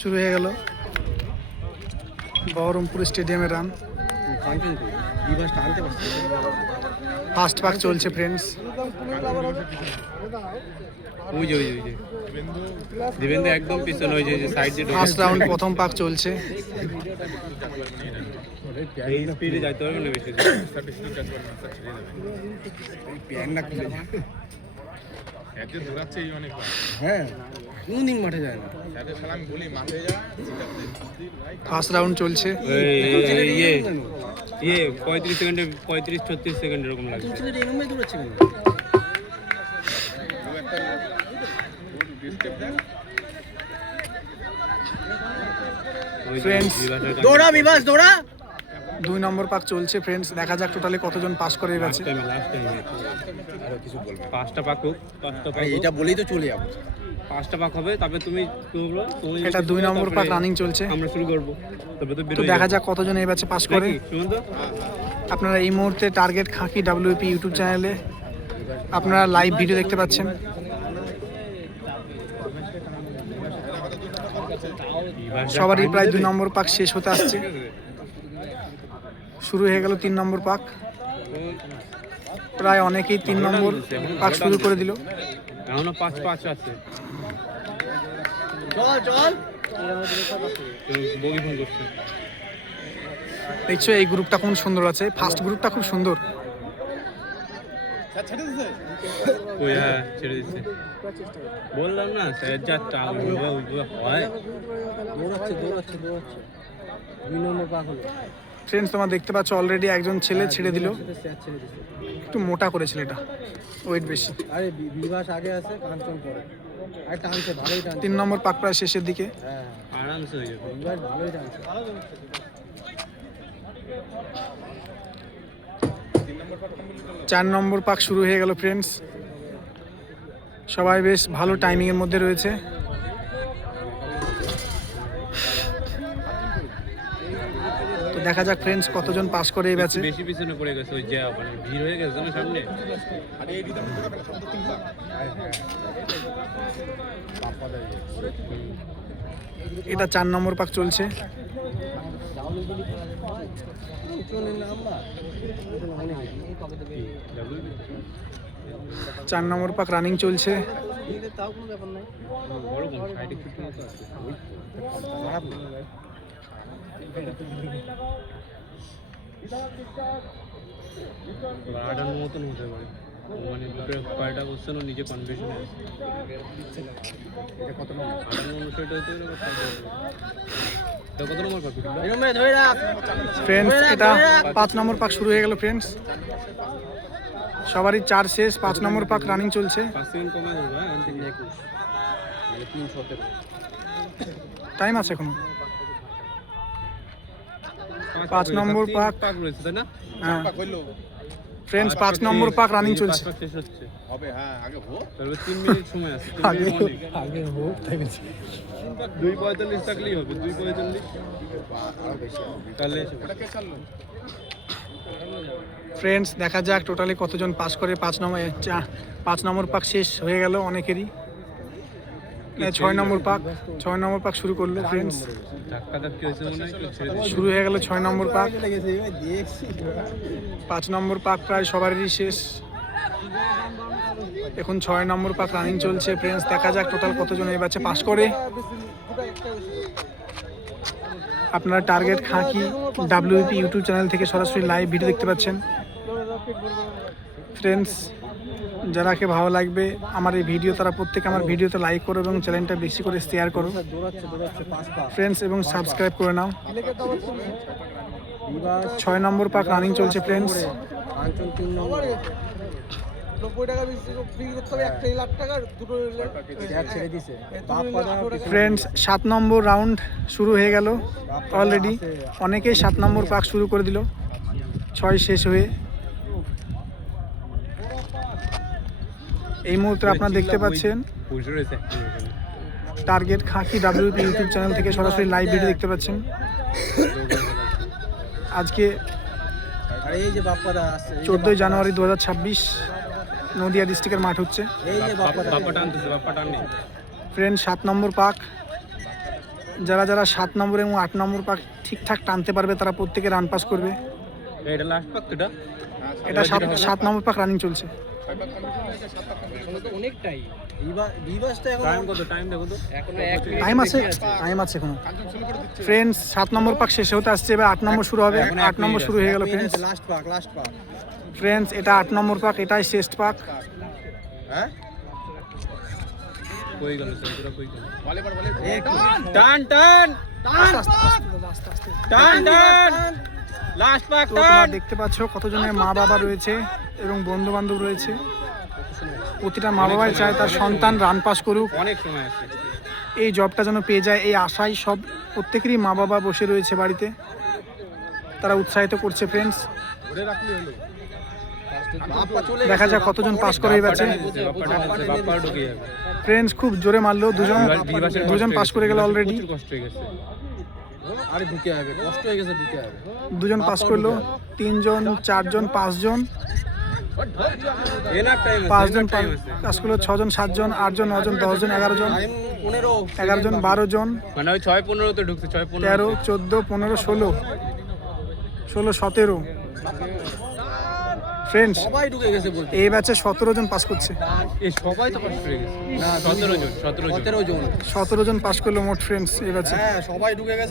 শুরু হয়ে গেল বহরমপুর স্টেডিয়ামের রান। ফার্স্ট পাক চলছে ফ্রেন্ডস। একদম পিছনে ওই যে সাইড দিয়ে ফার্স্ট রাউন্ড প্রথম পাক চলছে। এই স্পিডে যাইতে পারবে না বেশি। একজন দৌড়াচ্ছে এই অনেক। হ্যাঁ, কোনদিন মাঠে যায় না। আমি বলি মাঠে যা। ফার্স্ট রাউন্ড চলছে। ইয়ে 35 সেকেন্ডে 35-36 সেকেন্ড এরকম লাগছে। ফ্রেন্ডস দৌড়া বিভাস দৌড়া। 2 নম্বর পাক চলছে ফ্রেন্ডস। দেখা যাক টোটালি কতজন পাস করে এই ম্যাচে। পাঁচটা পাক হোক, এটা বলেই তো চলে যাবো। 5টা পাক হবে, তারপরে তুমি এটা 2 নম্বর পাক রানিং চলছে। আমরা শুরু করব। তবে তো দেখা যাক কতজন এই ম্যাচে পাস করে। আপনারা এই মুহূর্তে টার্গেট খাকি WP ইউটিউব চ্যানেলে আপনারা লাইভ ভিডিও দেখতে পাচ্ছেন। সবারই প্রায় 2 নম্বর পাক শেষ হতে আসছে। শুরু হয়ে গেল 3 নম্বর পাক। প্রায় অনেকেই 3 নম্বর পাক শুরু করে দিল। এখনো 5 আছে। বগি ফোন করছে। দেখছো এই গ্রুপটা কোন সুন্দর আছে। ফার্স্ট গ্রুপটা খুব সুন্দর। ওই হ্যাঁ ছেড়ে দিচ্ছে। বললাম না স্যার যা টাল হয়। দৌড়াচ্ছে 2 নম্বর পাক হলো। ফ্রেন্ডস তোমরা দেখতে পাচ্ছ অলরেডি একজন ছেলে ছেড়ে দিল। একটু মোটা করে ছেলেটা, ওয়েট বেশি। আরে বিভাস আগে আছে, কাঞ্চন পরে। আর টানছে, ভালোই টানছে। 3 নম্বর পাক প্রায় শেষের দিকে। হ্যাঁ আরামসে হয়ে যাবে। বিভাস ভালোই টানছে। 4 নম্বর পাক শুরু হয়ে গেল ফ্রেন্ডস। সবাই বেশ ভালো টাইমিং এর মধ্যে রয়েছে। তো দেখা যাক ফ্রেন্ডস কতজন পাস করে এই ম্যাচে। বেশি পিছনে পড়ে গেছে, ওই যে মানে ভিড় হয়ে গেছে না সামনে। আরে এই রিদম পুরো খেলা শব্দ তিনটা। এটা 4 নম্বর পাক চলছে। 4 নম্বর পাক রানিং চলছে। মতন হতে পারে, মানে কয়টা কোশ্চেন ও নিজে কনফিউশন আছে। কত নম্বর ফ্রেন্ডস এটা 5 নম্বর পাক শুরু হয়ে গেল ফ্রেন্ডস। সবারই 4 শেষ। 5 নম্বর পাক রানিং চলছে। টাইম আছে এখন। 5 নম্বর পাক রয়েছে তাই না? হ্যাঁ ফ্রেন্ডস 5 নম্বর পাক রানিং চলছে। শেষ হচ্ছে হবে। হ্যাঁ আগে হোক, তাহলে 3 মিনিট সময় আছে। আগে হোক তাই আছে। 2:45 থাকলেই হবে। 2:45 তাহলে ফ্রেন্ডস দেখা যাক টোটালি কতজন পাস করে। 5 নম্বর পাক শেষ হয়ে গেল অনেকেরই। 6 নম্বর পাক শুরু করলো ফ্রেন্ডস। শুরু হয়ে গেল 6 নম্বর পাক। 5 নম্বর পাক প্রায় সবারই শেষ। এখন 6 নম্বর পাক রানিং চলছে ফ্রেন্ডস। দেখা যাক টোটাল কতজন এই ব্যাচে পাস করে। আপনারা টার্গেট খাকি WP ইউটিউব চ্যানেল থেকে সরাসরি লাইভ ভিডিও দেখতে পাচ্ছেন। ফ্রেন্ডস যারাকে ভালো লাগবে আমার এই ভিডিও, তারা প্রত্যেকে আমার ভিডিওতে লাইক করো এবং চ্যানেলটা বেশি করে শেয়ার করো ফ্রেন্ডস, এবং সাবস্ক্রাইব করে নাও। 6 নম্বর পাক রানিং চলছে ফ্রেন্ডস। ফ্রেন্ডস 7 নম্বর রাউন্ড শুরু হয়ে গেল অলরেডি। অনেকেই 7 নম্বর পাক শুরু করে দিল 6 শেষ হয়ে। এই মুহূর্তে আপনারা দেখতে পাচ্ছেন টার্গেট খাকি WP ইউটিউব চ্যানেল থেকে সরাসরি লাইভ ভিডিও দেখতে পাচ্ছেন। আজকে 14 জানুয়ারি 2026 নদিয়া ডিস্ট্রিক্টের মাঠ হচ্ছে। ফ্রেন্ড 7 নম্বর পাক যারা যারা 7 নম্বর এবং 8 নম্বর পাক ঠিকঠাক টানতে পারবে তারা প্রত্যেকে রান পাস করবে। এটা লাস্ট পাক তো এটা এটা 7 নম্বর পাক রানিং চলছে। অনেকটাই টাইম কত টাইম দেখো তো টাইম আছে এখনো ফ্রেন্ডস। 7 নম্বর পাক শেষ হতে আসছে, এবার 8 নম্বর শুরু হবে। 8 নম্বর শুরু হয়ে গেল ফ্রেন্ডস। ফ্রেন্ডস এটা 8 নম্বর পাক, এটাই শেষ পাক। হ্যাঁ কই গেল পুরো কই গেল বলে বলে টান টান আস্তে আস্তে আস্তে আস্তে। টান টান লাস্ট পাক তো তোমরা দেখতে পাচ্ছ কতজনের মা বাবা রয়েছে এবং বন্ধু বান্ধব রয়েছে। প্রতিটা মা বাবাই চায় তার সন্তান রান পাস করুক, অনেক সময় আছে এই জবটা যেন পেয়ে যায়, এই আশায় সব প্রত্যেকেরই মা বাবা বসে রয়েছে বাড়িতে, তারা উৎসাহিত করছে ফ্রেন্ডস। ধরে রাখলি হলো দেখা যাক কতজন পাস করে এই ব্যাচে। বাপ্পা ঢুকে যাবে ফ্রেন্ডস খুব জোরে মারলো, দুজন পাস করে গেল অলরেডি। প্রচুর কষ্ট হয়ে গেছে আরে ঢুকে যাবে, কষ্ট হয়ে গেছে ঢুকে যাবে। দুজন পাস করলো, 3 জন 4 জন 5 জন এনাফ টাইম আছে 5 জন পাস করলো, 6 জন 7 জন 8 জন 9 জন 10 জন 11 জন 11 জন 12 জন মানে ওই 6-15 তো ঢুকছে 6-15 13 14 15 16 16 17। ফ্রেন্ডস সবাই ঢুকে গেছে বলতে। এই ব্যাচে 17 জন পাস করছে। এই সবাই তো কষ্ট হয়ে গেছে 17 জন 17 জন। 17 জন পাস করলো মোট ফ্রেন্ডস এই ব্যাচে। হ্যাঁ সবাই ঢুকে গেছে।